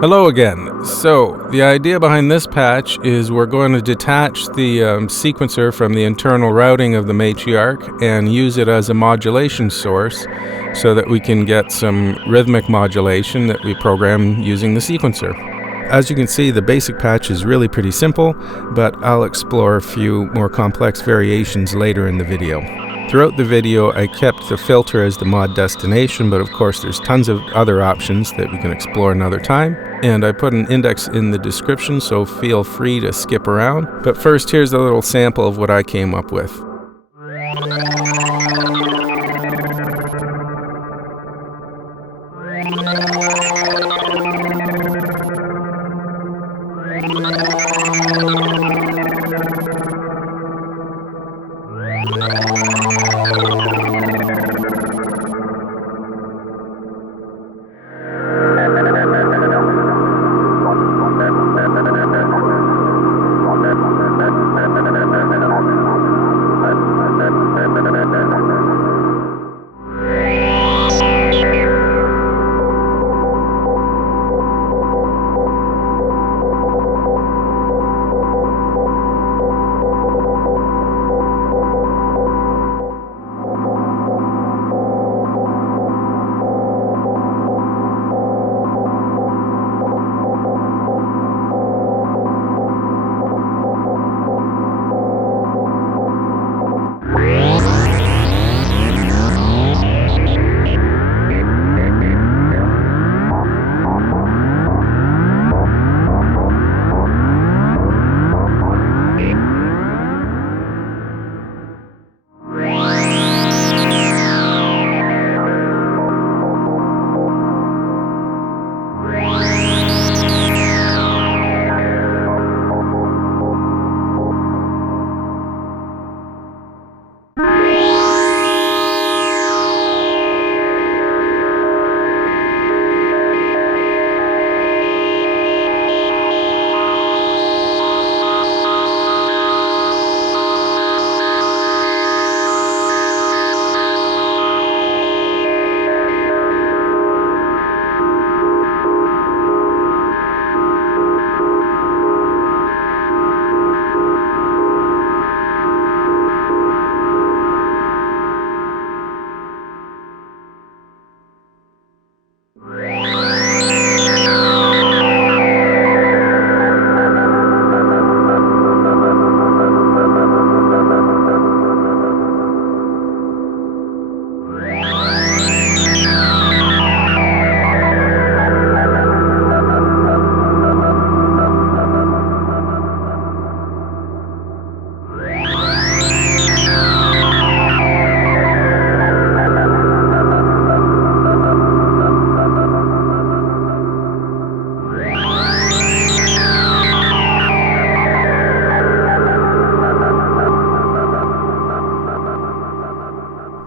Hello again. So, the idea behind this patch is we're going to detach the sequencer from the internal routing of the Matriarch and use it as a modulation source so that we can get some rhythmic modulation that we program using the sequencer. As you can see, the basic patch is really pretty simple, but I'll explore a few more complex variations later in the video. Throughout the video, I kept the filter as the mod destination, but of course there's tons of other options that we can explore another time. And I put an index in the description, so feel free to skip around. But first, here's a little sample of what I came up with.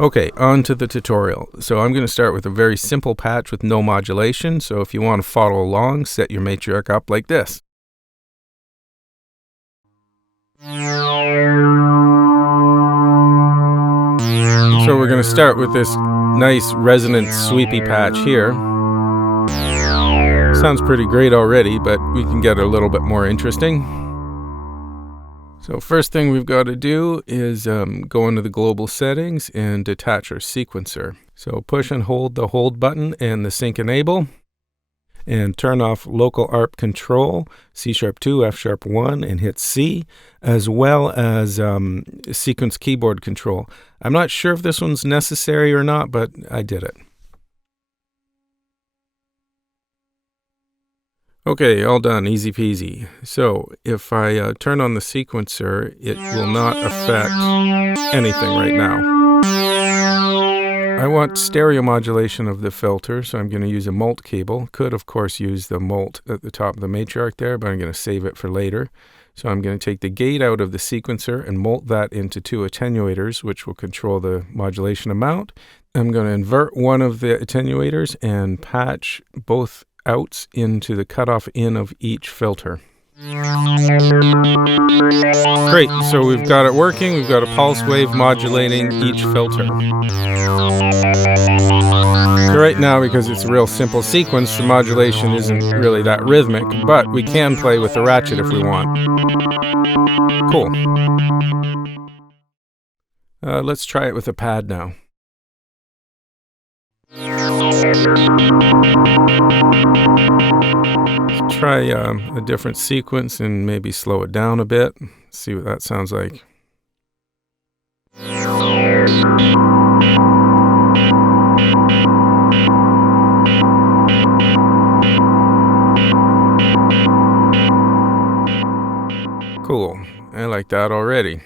Okay, on to the tutorial. So I'm going to start with a very simple patch with no modulation. So if you want to follow along, set your Matriarch up like this. So we're going to start with this nice resonant sweepy patch here. Sounds pretty great already, but we can get a little bit more interesting. So first thing we've got to do is go into the global settings and detach our sequencer. So push and hold the hold button and the sync enable, and turn off local ARP control, C#2, F#1, and hit C, as well as sequence keyboard control. I'm not sure if this one's necessary or not, but I did it. Okay, all done, easy peasy. So if I turn on the sequencer, it will not affect anything right now. I want stereo modulation of the filter, so I'm going to use a Mult cable. Could, of course, use the Mult at the top of the Matriarch there, but I'm going to save it for later. So I'm going to take the gate out of the sequencer and Mult that into two attenuators, which will control the modulation amount. I'm going to invert one of the attenuators and patch both outs into the cutoff in of each filter. Great, so we've got it working. We've got a pulse wave modulating each filter. So right now, because it's a real simple sequence, the modulation isn't really that rhythmic, but we can play with the ratchet if we want. Cool. Let's try it with a pad now. Let's try a different sequence and maybe slow it down a bit. See what that sounds like. Cool. I like that already.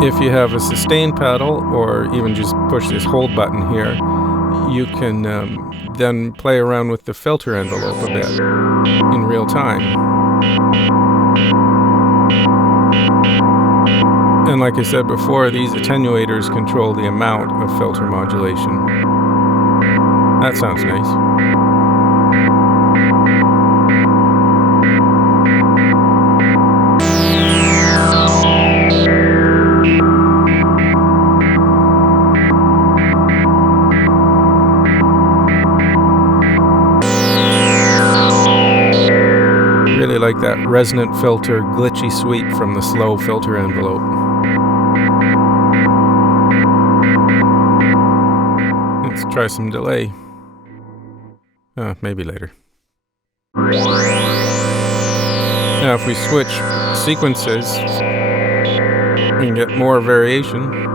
If you have a sustain pedal, or even just push this hold button here, you can then play around with the filter envelope a bit in real time. And like I said before, these attenuators control the amount of filter modulation. That sounds nice. Really like that resonant filter glitchy sweep from the slow filter envelope. Let's try some delay. Maybe later. Now if we switch sequences, we can get more variation.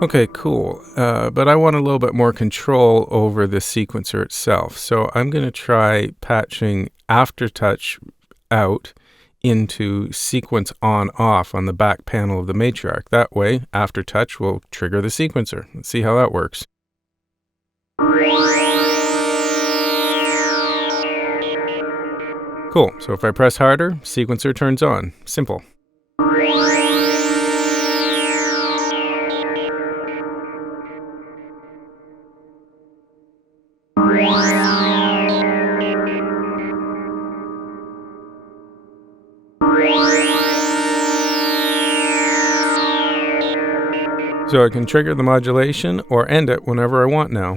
Okay, cool. But I want a little bit more control over the sequencer itself. So I'm going to try patching Aftertouch out into sequence on-off on the back panel of the Matriarch. That way, Aftertouch will trigger the sequencer. Let's see how that works. Cool. So if I press harder, sequencer turns on. Simple. So I can trigger the modulation or end it whenever I want now.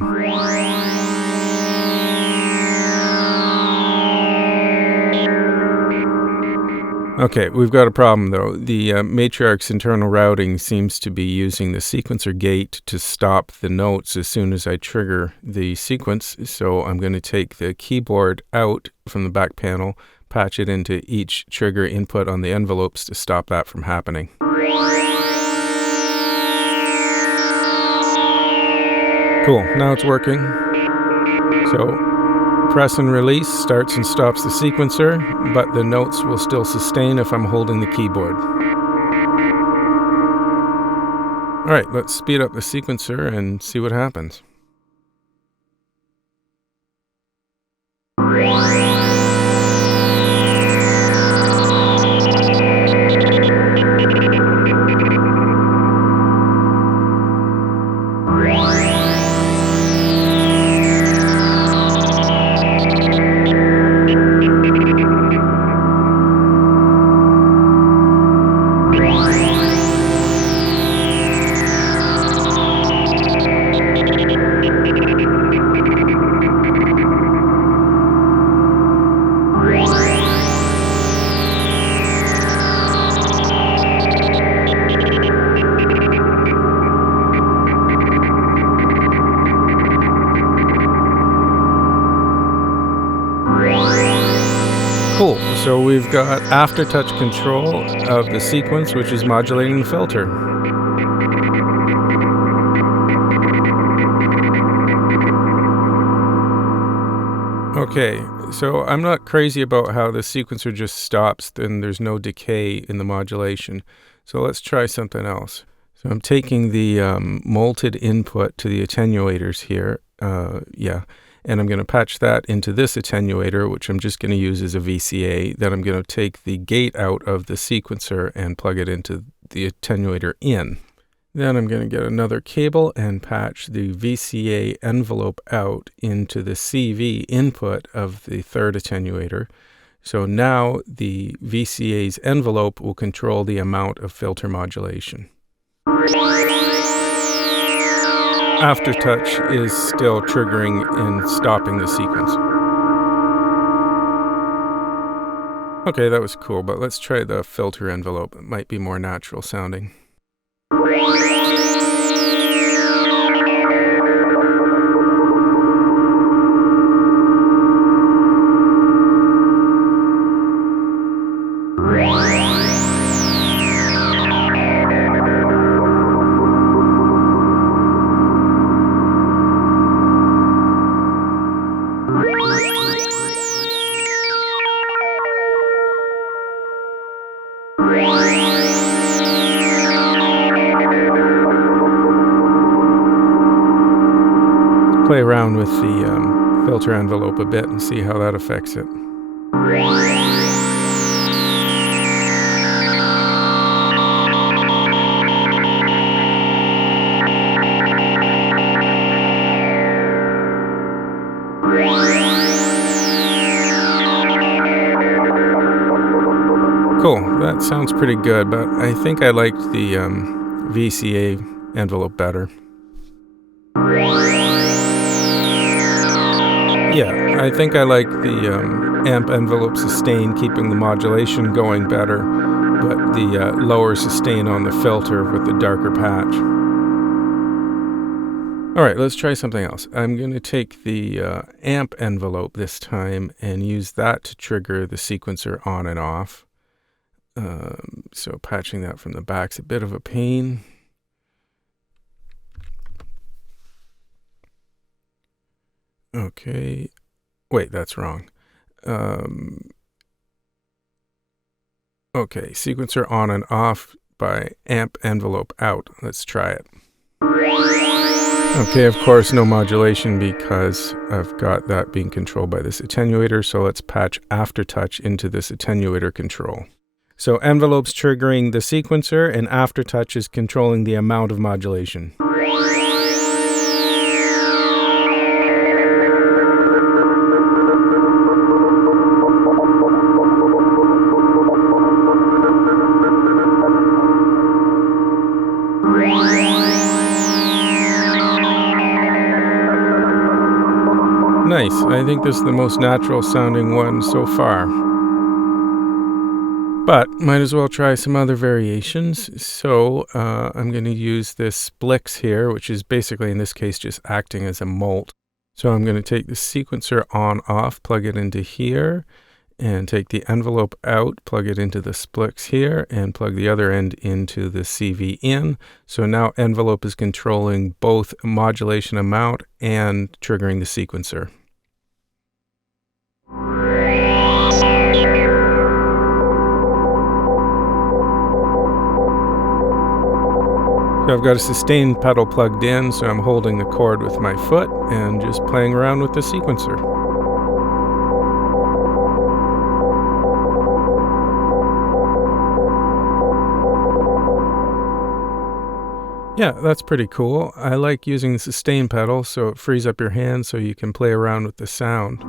Okay, we've got a problem though. The Matriarch's internal routing seems to be using the sequencer gate to stop the notes as soon as I trigger the sequence. So I'm going to take the keyboard out from the back panel, patch it into each trigger input on the envelopes to stop that from happening. Cool, now it's working. So press and release starts and stops the sequencer, but the notes will still sustain if I'm holding the keyboard. All right, let's speed up the sequencer and see what happens. Cool, so we've got Aftertouch control of the sequence, which is modulating the filter. Okay, so I'm not crazy about how the sequencer just stops and there's no decay in the modulation. So let's try something else. So I'm taking the multed input to the attenuators here, and I'm going to patch that into this attenuator, which I'm just going to use as a VCA. Then I'm going to take the gate out of the sequencer and plug it into the attenuator in. Then I'm going to get another cable and patch the VCA envelope out into the CV input of the third attenuator. So now the VCA's envelope will control the amount of filter modulation. Aftertouch is still triggering and stopping the sequence. Okay, that was cool, but let's try the filter envelope. It might be more natural sounding. Play around with the filter envelope a bit and see how that affects it. Cool, that sounds pretty good, but I think I liked the VCA envelope better. Yeah, I think I like the amp envelope sustain, keeping the modulation going better, but the lower sustain on the filter with the darker patch. All right, let's try something else. I'm going to take the amp envelope this time and use that to trigger the sequencer on and off. So patching that from the back's a bit of a pain. Okay, wait, that's wrong. Okay, sequencer on and off by amp envelope out. Let's try it. Okay, of course, no modulation because I've got that being controlled by this attenuator, so let's patch Aftertouch into this attenuator control. So envelope's triggering the sequencer, and Aftertouch is controlling the amount of modulation. Nice. I think this is the most natural sounding one so far. But might as well try some other variations. So I'm going to use this Splix here, which is basically in this case just acting as a mult. So I'm going to take the sequencer on off, plug it into here, and take the envelope out, plug it into the Splix here, and plug the other end into the CV in. So now envelope is controlling both modulation amount and triggering the sequencer. So I've got a sustain pedal plugged in, so I'm holding the chord with my foot and just playing around with the sequencer. Yeah, that's pretty cool. I like using the sustain pedal, so it frees up your hands so you can play around with the sound.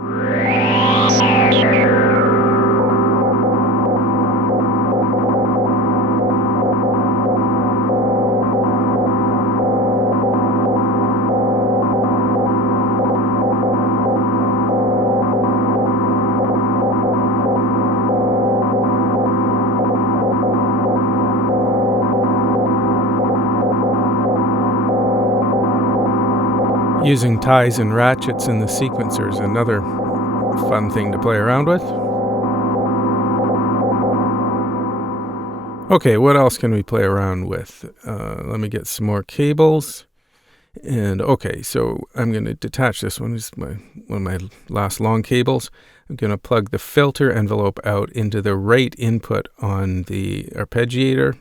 Using ties and ratchets in the sequencer is another fun thing to play around with. Okay, what else can we play around with? Let me get some more cables. And okay, so I'm going to detach this one. This is one of my last long cables. I'm going to plug the filter envelope out into the right input on the arpeggiator.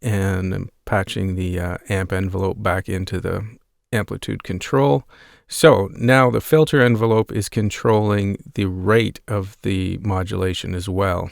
And I'm patching the amp envelope back into the amplitude control. So now the filter envelope is controlling the rate of the modulation as well.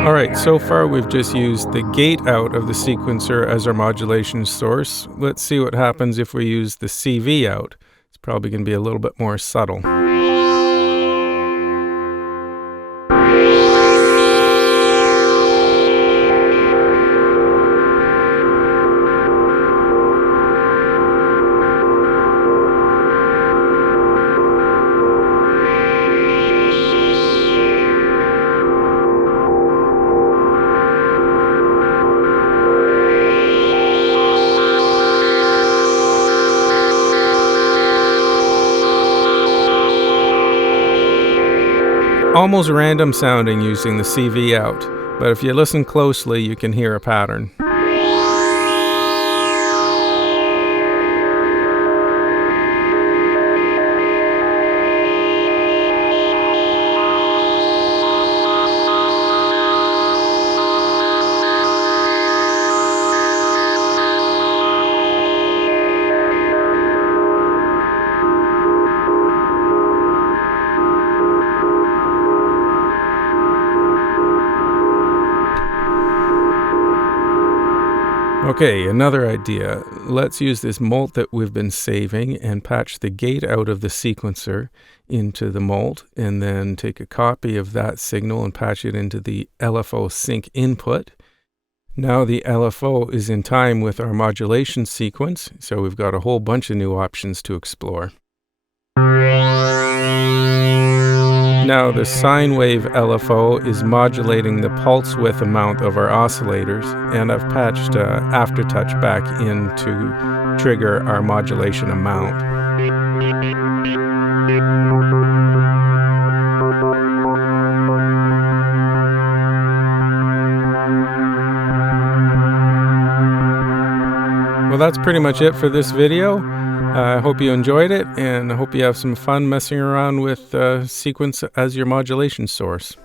Alright, so far we've just used the gate out of the sequencer as our modulation source. Let's see what happens if we use the CV out. It's probably going to be a little bit more subtle. Almost random sounding using the CV out, but if you listen closely, you can hear a pattern. Okay, another idea. Let's use this mult that we've been saving and patch the gate out of the sequencer into the mult, and then take a copy of that signal and patch it into the LFO sync input. Now the LFO is in time with our modulation sequence, so we've got a whole bunch of new options to explore. Now the sine wave LFO is modulating the pulse width amount of our oscillators, and I've patched Aftertouch back in to trigger our modulation amount. Well, that's pretty much it for this video. I hope you enjoyed it, and I hope you have some fun messing around with sequence as your modulation source.